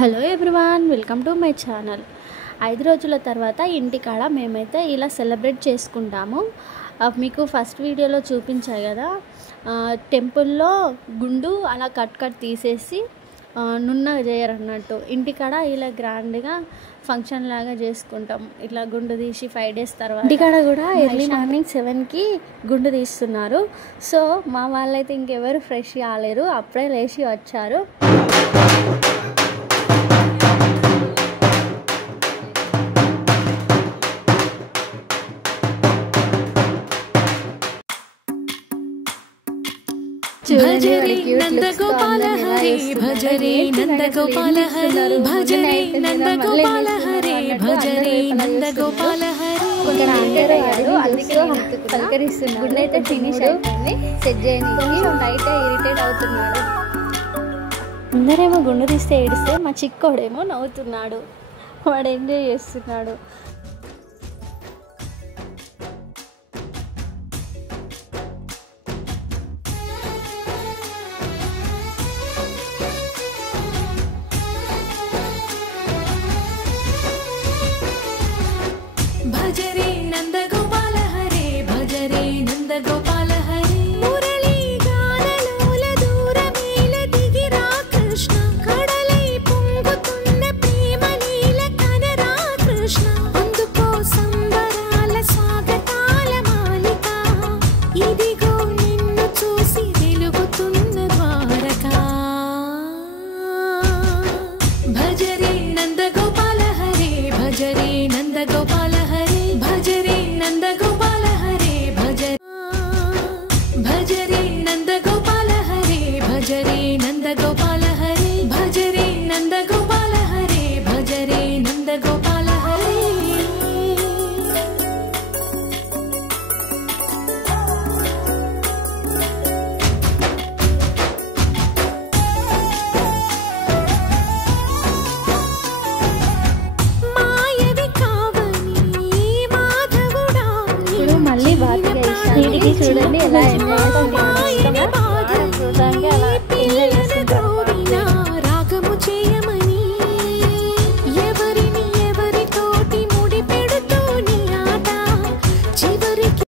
Hello everyone, welcome to my channel. 5 రోజుల తర్వాత ఇంటికాడ మేమైతే ఇలా సెలబ్రేట్ చేసుకుంటాము. మీకు ఫస్ట్ వీడియోలో చూపించాయి కదా, టెంపుల్లో గుండు అలా కట్ తీసేసి నున్నగా చేయరన్నట్టు. ఇంటికాడ ఇలా గ్రాండ్గా ఫంక్షన్ లాగా చేసుకుంటాం. ఇట్లా గుండు తీసి 5 days తర్వాత ఇంటికాడ కూడా ఎర్లీ మార్నింగ్ 7కి గుండు తీస్తున్నారు. సో మా వాళ్ళైతే ఇంకెవరు ఫ్రెష్ కాలేరు, అప్పుడే లేచి వచ్చారు. భజరే నందగోపాల హరే భజరే నందగోపాల హరే భజరే నందగోపాల హరే భజరే నందగోపాల హరే. పలకరిస్తున్నాడు. గుండె అయితే ఫినిష్ అయిపోయింది. సెట్ చేయని కొంచెం లైట్ ఇరిటేట్ అవుతున్నాడు. అందరేమో గుండు తీస్తే ఏడిస్తే, మా చిక్కోడేమో నవ్వుతున్నాడు. వాడు ఎంజాయ్ చేస్తున్నాడు. భజరే నందగోపాల హరే భజరే నందగోపాల హరే. మురళీ గానలోల దూరమేల దిగిరా కృష్ణ, కడలై పొంగుతున్న ప్రేమలీల కనరా కృష్ణ. అందుకో సంబరాల స్వాగతాల మాలిక, ఇదిగో నిన్ను చూసి వెలుగుతున్న ద్వారకా. భజరే నందగోపాల హరే భజరే నందగోపాల హరే భజరే నందగోపాల హరే భజరే నందగోపాల హరే భజరే నందగోపాల హరే భజరే నందగోపాల హరే భజరే నందగోపాల హరే. మళ్ళీ బాగా వీడికి చూడండి ఎలా ఎంజాయ్ చేస్తుంది.